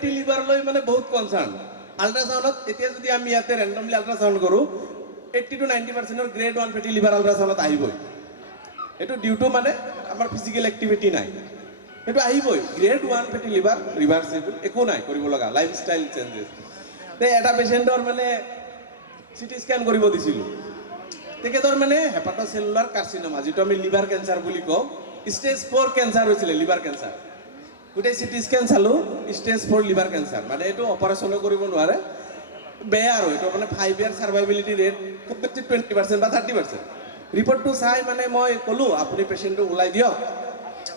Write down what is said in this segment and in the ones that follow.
ফেটি liver লৈ মানে বহুত কনচাৰ্ণ আল্ট্ৰাচাউণ্ডত এতিয়া যদি আমি ইয়াতে ৰেণ্ডমলি আল্ট্ৰাচাউণ্ড কৰোঁ 80 to 90% গ্ৰেড 1 ফেটি লিভাৰ আল্ট্ৰাচাউণ্ডত আহিবই এইটো ডিউ টু মানে আমাৰ ফিজিকেল এক্টিভিটি নাই সেইটো আহিবই গ্ৰেড 1 ফেটি লিভাৰ ৰিভাৰ্চিবল একো নাই কৰিব লগা লাইফষ্টাইল চেঞ্জেছ এটা পেচেণ্টৰ মানে চিটি স্কেন কৰিব দিছিলোঁ তেখেতৰ মানে হেপাট'চেলুলাৰ কাৰ্চিনোমা যিটো আমি লিভাৰ কেঞ্চাৰ বুলি কওঁ ষ্টেজ 4 কেঞ্চাৰ হৈছিলে লিভাৰ কেঞ্চাৰ গোটেই চিটি স্কেন চালোঁ ষ্টেজ 4 লিভাৰ কেঞ্চাৰ মানে এইটো অপাৰেশ্যনো কৰিব নোৱাৰে বেয়া আৰু এইটো মানে 5 ইয়াৰ সাৰ্ভাইবিলিটি ৰেট খুব বেছি 20% বা 30% ৰিপৰ্টটো চাই মানে মই ক'লোঁ আপুনি পেচেণ্টটো ওলাই দিয়ক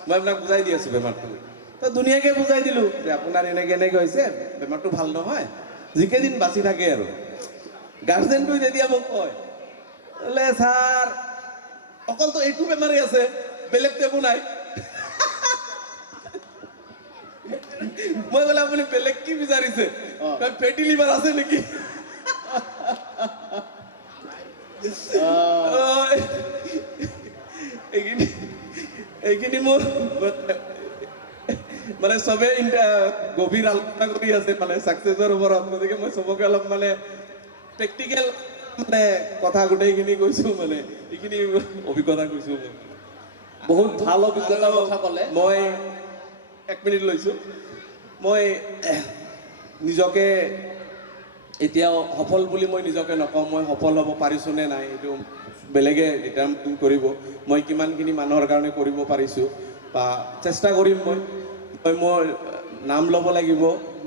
মই আপোনাক বুজাই দি আছোঁ বেমাৰটো তো ধুনীয়াকৈ বুজাই দিলোঁ যে আপোনাৰ এনেকৈ হৈছে বেমাৰটো ভাল নহয় যিকেইদিন বাচি থাকে আৰু গাৰ্জেনটো যেতিয়া মোক কয় বোলে ছাৰ অকলতো এইটো বেমাৰেই আছে বেলেগতো একো নাই মই বোলে আপুনি বেলেগ কি বিচাৰিছে ফেটি লিভাৰ আছে নেকি এইখিনি মোৰ মানে চবে গভীৰ আলোচনা কৰি আছে মানে ছাকচেছৰ ওপৰত গতিকে মই চবকে অলপ মানে প্ৰেক্টিকেল মানে কথা গোটেইখিনি কৈছোঁ মানে এইখিনি অভিজ্ঞতা কৈছোঁ মই বহুত ভাল অভিজ্ঞতাৰ কথা ক'লে মই 1 মিনিট লৈছোঁ মই নিজকে এতিয়াও সফল বুলি মই নিজকে নকওঁ মই সফল হ'ব পাৰিছোঁ নে নাই এইটো বেলেগে ডিটাৰমিন কৰিব মই কিমানখিনি মানুহৰ কাৰণে কৰিব পাৰিছোঁ বা চেষ্টা কৰিম মই মোৰ নাম ল'ব লাগিব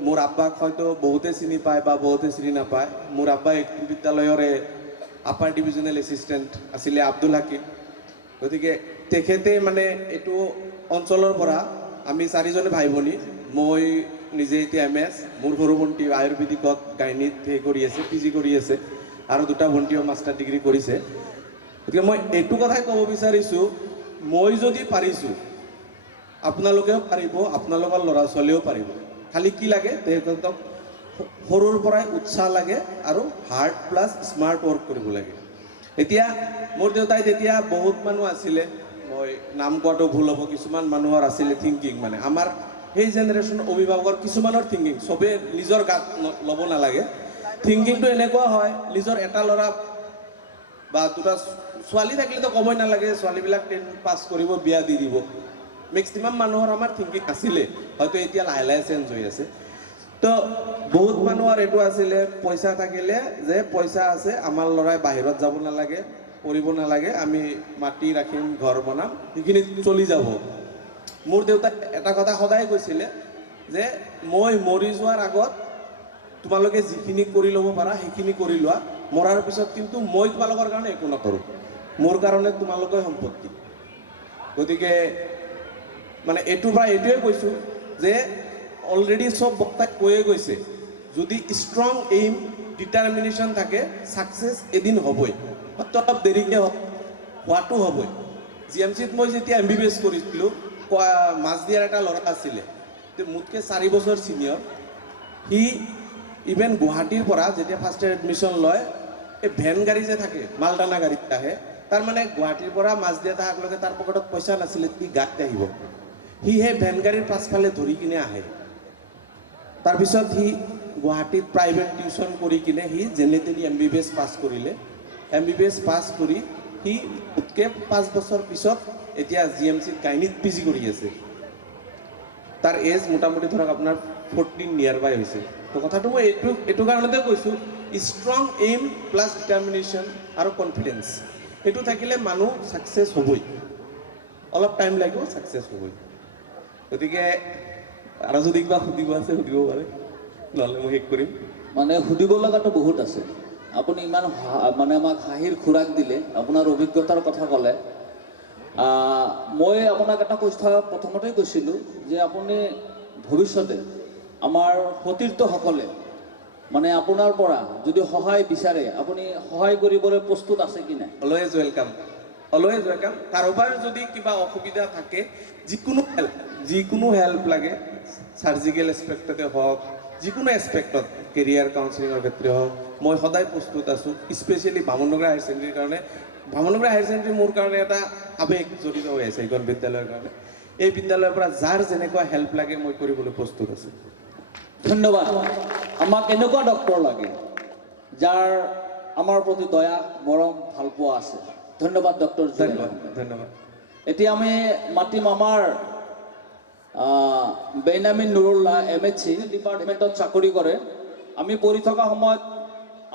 মোৰ আব্বাক হয়তো বহুতে চিনি পায় বা বহুতে চিনি নাপায় মোৰ আব্বা একটি বিদ্যালয়ৰে আপাৰ ডিভিজনেল এছিষ্টেণ্ট আছিলে আব্দুল হাকিম গতিকে তেখেতে মানে এইটো অঞ্চলৰ পৰা আমি 4জনে ভাই ভনী মই নিজে এতিয়া MS মোৰ সৰু ভণ্টি আয়ুৰ্বেদিকত গাইনীত কৰি আছে PG কৰি আছে আৰু 2টা ভণ্টিও মাষ্টাৰ ডিগ্ৰী কৰিছে গতিকে মই এইটো কথাই ক'ব বিচাৰিছোঁ মই যদি পাৰিছোঁ আপোনালোকেও পাৰিব আপোনালোকৰ ল'ৰা ছোৱালীও পাৰিব খালি কি লাগে তেখেতক সৰুৰ পৰাই উৎসাহ লাগে আৰু হাৰ্ড প্লাছ স্মাৰ্ট ৱৰ্ক কৰিব লাগে এতিয়া মোৰ দেউতাই তেতিয়া বহুত মানুহ আছিলে মই নাম কোৱাটো ভুল হ'ব কিছুমান মানুহৰ আছিলে থিংকিং মানে আমাৰ সেই জেনেৰেশ্যন অভিভাৱকৰ কিছুমানৰ থিংকিং চবে নিজৰ গাত ল'ব নালাগে থিংকিংটো এনেকুৱা হয় নিজৰ এটা ল'ৰা বা 2টা ছোৱালী থাকিলেতো ক'বই নালাগে ছোৱালীবিলাক 10 পাছ কৰিব বিয়া দি দিব মেক্সিমাম মানুহৰ আমাৰ থিংকিং আছিলে হয়তো এতিয়া লাহে লাহে চেঞ্জ হৈ আছে তো বহুত মানুহৰ এইটো আছিলে পইচা থাকিলে যে পইচা আছে আমাৰ ল'ৰাই বাহিৰত যাব নালাগে পঢ়িব নালাগে আমি মাটি ৰাখিম ঘৰ বনাম সেইখিনি চলি যাব মোৰ দেউতাই এটা কথা সদায় কৈছিলে যে মই মৰি যোৱাৰ আগত তোমালোকে যিখিনি কৰি ল'ব পাৰা সেইখিনি কৰি লোৱা মৰাৰ পিছত কিন্তু মই তোমালোকৰ কাৰণে একো নকৰোঁ মোৰ কাৰণে তোমালোকে সম্পত্তি গতিকে মানে এইটোৰ পৰা এইটোৱে কৈছোঁ যে অলৰেডি চব বক্তাই কৈয়ে গৈছে যদি ষ্ট্ৰং এইম ডিটাৰমিনেশ্যন থাকে ছাকচেছ এদিন হ'বই হয়তো অলপ দেৰিকৈ হোৱাটো হ'বই GMCত মই যেতিয়া MBBS কৰিছিলোঁ মাজদিয়াৰ এটা ল'ৰা আছিলে মোতকৈ 4 বছৰ ছিনিয়ৰ সি ইভেন গুৱাহাটীৰ পৰা যেতিয়া ফাৰ্ষ্ট ইয়াৰ এডমিশ্যন লয় এই ভেন গাড়ী যে থাকে মালটানা গাড়ীত আহে তাৰ মানে গুৱাহাটীৰ পৰা মাজদিয়া তাহাকলৈকে তাৰ পকেটত পইচা নাছিলে সি গাড়ীত আহিব সি সেই ভেন গাড়ীৰ পাছফালে ধৰি কিনে আহে তাৰপিছত সি গুৱাহাটীত প্ৰাইভেট টিউশ্যন কৰি কিনে সি যেনে তেনে MBBS পাছ কৰিলে MBBS পাছ কৰি সি মোতকৈ 5 বছৰ পিছত এতিয়া GMCত গাইনীত PG কৰি আছে তাৰ এজ মোটামুটি ধৰক আপোনাৰ 14 নিয়াৰ বাই হৈছে তো কথাটো মই এইটো কাৰণতে কৈছোঁ ষ্ট্ৰং এইম প্লাছ ডিটাৰমিনেশ্যন আৰু কনফিডেঞ্চ এইটো থাকিলে মানুহ ছাকচেছ হ'বই অলপ টাইম লাগিব ছাকচেছ হ'বই গতিকে আৰু যদি কিবা সুধিব আছে সুধিব পাৰে নহ'লে মই শেষ কৰিম মানে সুধিব লগাটো বহুত আছে আপুনি ইমান মানে আমাক হাঁহিৰ খোৰাক দিলে আপোনাৰ অভিজ্ঞতাৰ কথা ক'লে মই আপোনাক এটা কথা প্ৰথমতেই কৈছিলোঁ যে আপুনি ভৱিষ্যতে আমাৰ সতীৰ্থসকলে মানে আপোনাৰ পৰা যদি সহায় বিচাৰে আপুনি সহায় কৰিবলৈ প্ৰস্তুত আছে কি নাই অলৱেজ ৱেলকাম কাৰোবাৰ যদি কিবা অসুবিধা থাকে যিকোনো হেল্প লাগে চাৰ্জিকেল এছপেক্টতে হওক যিকোনো এছপেক্টত কেৰিয়াৰ কাউন্সেলিঙৰ ক্ষেত্ৰত হওক মই সদায় প্ৰস্তুত আছোঁ স্পেচিয়েলি বামুণনগৰ হায়াৰ ছেকেণ্ডেৰীৰ কাৰণে বামুণনগৰ হায়াৰ ছেকেণ্ডেৰী মোৰ কাৰণে এটা আৱেগ জড়িত হৈ আছে এইখন বিদ্যালয়ৰ কাৰণে এই বিদ্যালয়ৰ পৰা যাৰ যেনেকুৱা হেল্প লাগে মই কৰিবলৈ প্ৰস্তুত আছোঁ ধন্যবাদ। আমাক এনেকুৱা ডক্টৰ লাগে যাৰ আমাৰ প্ৰতি দয়া মৰম ভালপোৱা আছে। ধন্যবাদ ডক্টৰ জুৱেল ধন্যবাদ আহমেদ। ধন্যবাদ। এতিয়া আমি মাতিম আমাৰ বেনামিন নুৰুল্লাহ MHC ডিপাৰ্টমেণ্টত চাকৰি কৰে। আমি পঢ়ি থকা সময়ত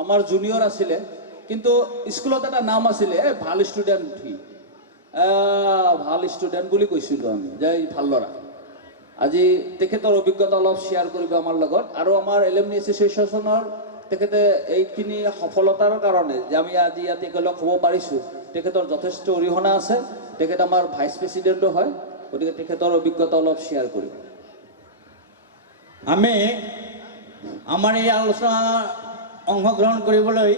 আমাৰ জুনিয়ৰ আছিলে, কিন্তু স্কুলত এটা নাম আছিলে ভাল ষ্টুডেণ্ট সি, ভাল ষ্টুডেণ্ট বুলি কৈছিলোঁ আমি, যে ভাল ল'ৰা। আজি তেখেতৰ অভিজ্ঞতা অলপ শ্বেয়াৰ কৰিব আমাৰ লগত, আৰু আমাৰ এলুমনি এছ'চিয়েশ্যনৰ তেখেতে এইখিনি সফলতাৰ কাৰণে যে আমি আজি ইয়াত একেলগ হ'ব পাৰিছোঁ, তেখেতৰ যথেষ্ট অৰিহণা আছে। তেখেত আমাৰ ভাইচ প্ৰেছিডেণ্টো হয়, গতিকে তেখেতৰ অভিজ্ঞতা অলপ শ্বেয়াৰ কৰিব। আমি আমাৰ এই আলোচনা অংশগ্ৰহণ কৰিবলৈ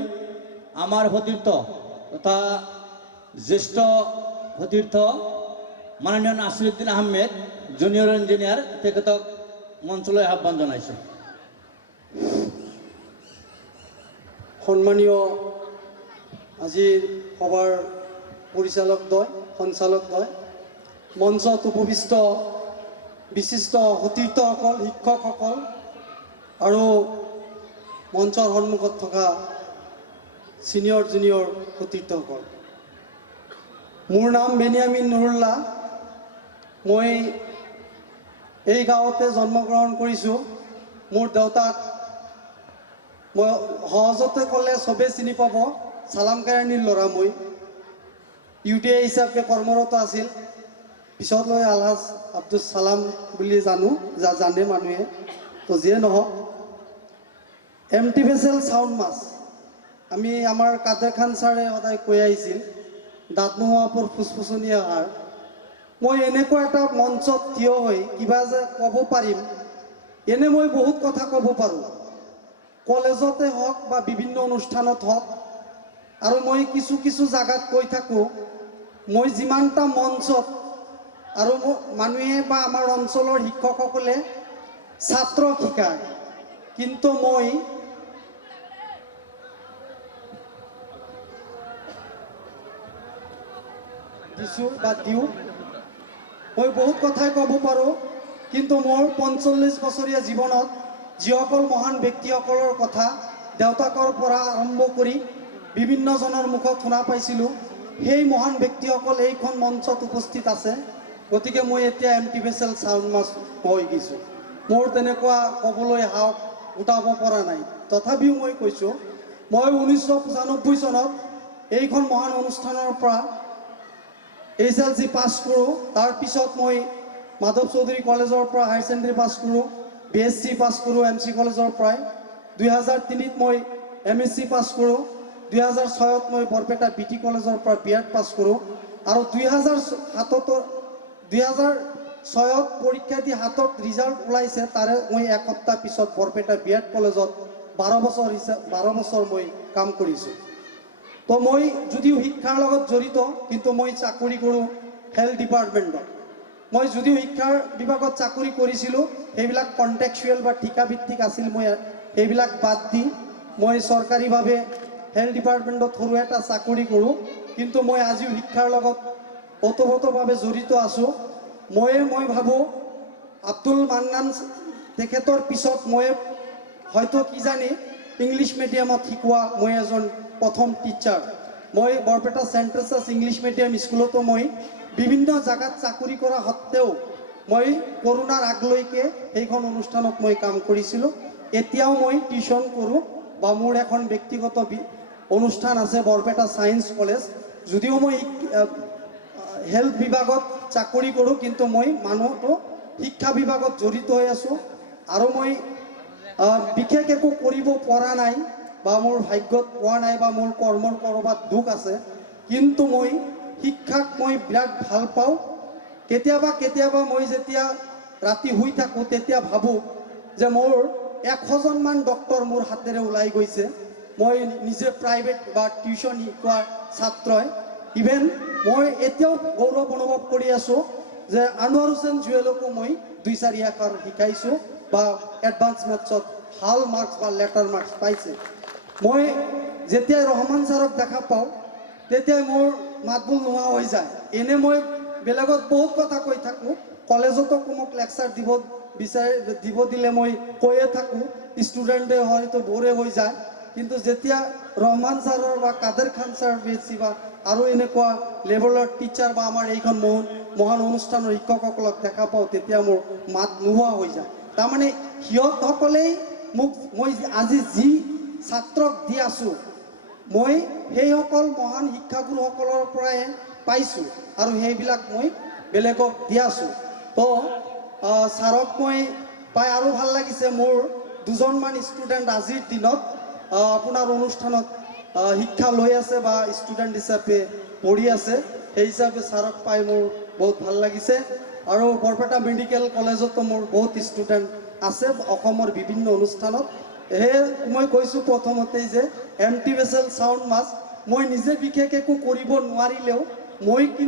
আমাৰ সতীৰ্থ তথা জ্যেষ্ঠ সতীৰ্থ মাননীয় নাছিৰুদ্দিন আহমেদ জুনিয়ৰ ইঞ্জিনিয়াৰ, তেখেতক মঞ্চলৈ আহ্বান জনাইছোঁ। সন্মানীয় আজিৰ সভাৰ পৰিচালকদ্বয়, সঞ্চালকদ্বয়, মঞ্চত উপবিষ্ট বিশিষ্ট সতীৰ্থসকল, শিক্ষকসকল আৰু মঞ্চৰ সন্মুখত থকা ছিনিয়ৰ জুনিয়ৰ সতীৰ্থসকল, মোৰ নাম বেনিয়ামিন নুৰুল্লাহ। মই এই গাঁৱতে জন্মগ্ৰহণ কৰিছোঁ। মোৰ দেউতাক মই সহজতে ক'লে চবেই চিনি পাব, চালাম কাহিনীৰ ল'ৰা। মই UDA হিচাপে কৰ্মৰত আছিল, পিছলৈ আলহাজ আব্দুল চালাম বুলি জানে মানুহে। তো যিয়ে নহওক, এমটি ভেচেল চাউণ্ড মাছ আমি আমাৰ কাদেৰ খান ছাৰে সদায় কৈ আহিছিল, দাঁত নোহোৱাবোৰ ফুচফুচনি আহাৰ। মই এনেকুৱা এটা মঞ্চত থিয় হৈ কিবা যে ক'ব পাৰিম, এনে মই বহুত কথা ক'ব পাৰোঁ, কলেজতে হওক বা বিভিন্ন অনুষ্ঠানত হওক। আৰু মই কিছু কিছু জাগাত কৈ থাকোঁ, মই যিমানটা মঞ্চত আৰু মানুহে বা আমাৰ অঞ্চলৰ শিক্ষকসকলে ছাত্ৰক শিকায়, কিন্তু মই মই বহুত কথাই ক'ব পাৰোঁ, কিন্তু মোৰ 45 বছৰীয়া জীৱনত যিসকল মহান ব্যক্তিসকলৰ কথা দেউতাকৰ পৰা আৰম্ভ কৰি বিভিন্নজনৰ মুখত শুনা পাইছিলোঁ, সেই মহান ব্যক্তিসকল এইখন মঞ্চত উপস্থিত আছে। গতিকে মই এতিয়া এমটি ভেচেল চাউণ্ড মাছ হৈ গৈছোঁ। মোৰ তেনেকুৱা ক'বলৈ সাহস গোটাব পৰা নাই। তথাপিও মই কৈছোঁ, মই 1995 চনত এইখন মহান অনুষ্ঠানৰ পৰা HLC পাছ কৰোঁ। তাৰপিছত মই মাধৱ চৌধুৰী কলেজৰ পৰা হায়াৰ ছেকেণ্ডেৰী পাছ কৰোঁ, BSc পাছ কৰোঁ MC কলেজৰ পৰাই। 2003ত মই MSc পাছ কৰোঁ। 2006ত মই বৰপেটা BT কলেজৰ পৰা B.Ed পাছ কৰোঁ। আৰু 2006ত পৰীক্ষা দি 7ত ৰিজাল্ট ওলাইছে, তাৰে মই এসপ্তাহ পিছত বৰপেটা B.Ed কলেজত 12 বছৰ মই কাম কৰিছোঁ। তো মই যদিও শিক্ষাৰ লগত জড়িত, কিন্তু মই চাকৰি কৰোঁ হেল্থ ডিপাৰ্টমেণ্টত। মই যদিও শিক্ষাৰ বিভাগত চাকৰি কৰিছিলোঁ, সেইবিলাক কণ্টেক্সুৱেল বা ঠিকাভিত্তিক আছিল। মই সেইবিলাক বাদ দি মই চৰকাৰীভাৱে হেল্থ ডিপাৰ্টমেণ্টত সৰু এটা চাকৰি কৰোঁ, কিন্তু মই আজিও শিক্ষাৰ লগত ওতপ্ৰোতভাৱে জড়িত আছোঁ। মই ভাবোঁ আব্দুল মান্নান তেখেতৰ পিছত মই হয়তো কিজানি ইংলিছ মিডিয়ামত শিকোৱা মই এজন প্ৰথম টিচাৰ। মই Barpeta central church English medium স্কুলতো মই বিভিন্ন জাগাত চাকৰি কৰা সত্ত্বেও মই কৰোণাৰ আগলৈকে সেইখন অনুষ্ঠানত মই কাম কৰিছিলোঁ। এতিয়াও মই টিউশ্যন কৰোঁ, বা মোৰ এখন ব্যক্তিগত অনুষ্ঠান আছে বৰপেটা ছায়েন্স কলেজ। যদিও মই হেল্থ বিভাগত চাকৰি কৰোঁ, কিন্তু মই মানুহটো শিক্ষা বিভাগত জড়িত হৈ আছোঁ। আৰু মই বিশেষ একো কৰিব পৰা নাই, বা মোৰ ভাগ্যত পোৱা নাই, বা মোৰ কৰ্মৰ ক'ৰবাত দুখ আছে, কিন্তু মই শিক্ষাক মই বিৰাট ভাল পাওঁ। কেতিয়াবা মই যেতিয়া ৰাতি শুই থাকোঁ, তেতিয়া ভাবোঁ যে মোৰ 100জনমান ডক্টৰ মোৰ হাতেৰে ওলাই গৈছে। মই নিজে প্ৰাইভেট বা টিউশ্যন শিকোৱা ছাত্ৰই। ইভেন মই এতিয়াও গৌৰৱ অনুভৱ কৰি আছোঁ যে আনোৱাৰ হুছেইন জুৱেলকো মই 2-4 আখৰ শিকাইছোঁ, বা এডভান্স মেথছত ভাল মাৰ্কছ বা লেটাৰ মাৰ্কছ পাইছে। মই যেতিয়াই ৰহমান ছাৰক দেখা পাওঁ, তেতিয়াই মোৰ মাতবোল নোহোৱা হৈ যায়। এনে মই বেলেগত বহুত কথা কৈ থাকোঁ, কলেজতো মোক লেকচাৰ দিব দিব দিলে মই কৈয়ে থাকোঁ, ষ্টুডেণ্টে হয়তো বৰে হৈ যায়। কিন্তু যেতিয়া ৰহমান ছাৰৰ বা কাদেৰ খান ছাৰ বেছি বা আৰু এনেকুৱা লেভেলৰ টিচাৰ বা আমাৰ এইখন মহান অনুষ্ঠানৰ শিক্ষকসকলক দেখা পাওঁ, তেতিয়া মোৰ মাত নোহোৱা হৈ যায়। তাৰমানে সিহঁতসকলেই মোক মই আজি যি ছাত্ৰক দি আছোঁ, মই সেইসকল মহান শিক্ষাগুৰুসকলৰ পৰাই পাইছোঁ আৰু সেইবিলাক মই বেলেগক দি আছোঁ। তো ছাৰক মই পাই আৰু ভাল লাগিছে। মোৰ দুজনমান ষ্টুডেণ্ট আজিৰ দিনত আপোনাৰ অনুষ্ঠানত শিক্ষা লৈ আছে বা ষ্টুডেণ্ট হিচাপে পঢ়ি আছে। সেই হিচাপে ছাৰক পাই মোৰ বহুত ভাল লাগিছে। আৰু বৰপেটা মেডিকেল কলেজতো মোৰ বহুত ষ্টুডেণ্ট আছে অসমৰ বিভিন্ন অনুষ্ঠানত। সেয়ে মই কৈছোঁ প্ৰথমতেই যে এমটি ভেছেল চাউণ্ড মাছ, মই নিজে বিশেষ একো কৰিব নোৱাৰিলেও মই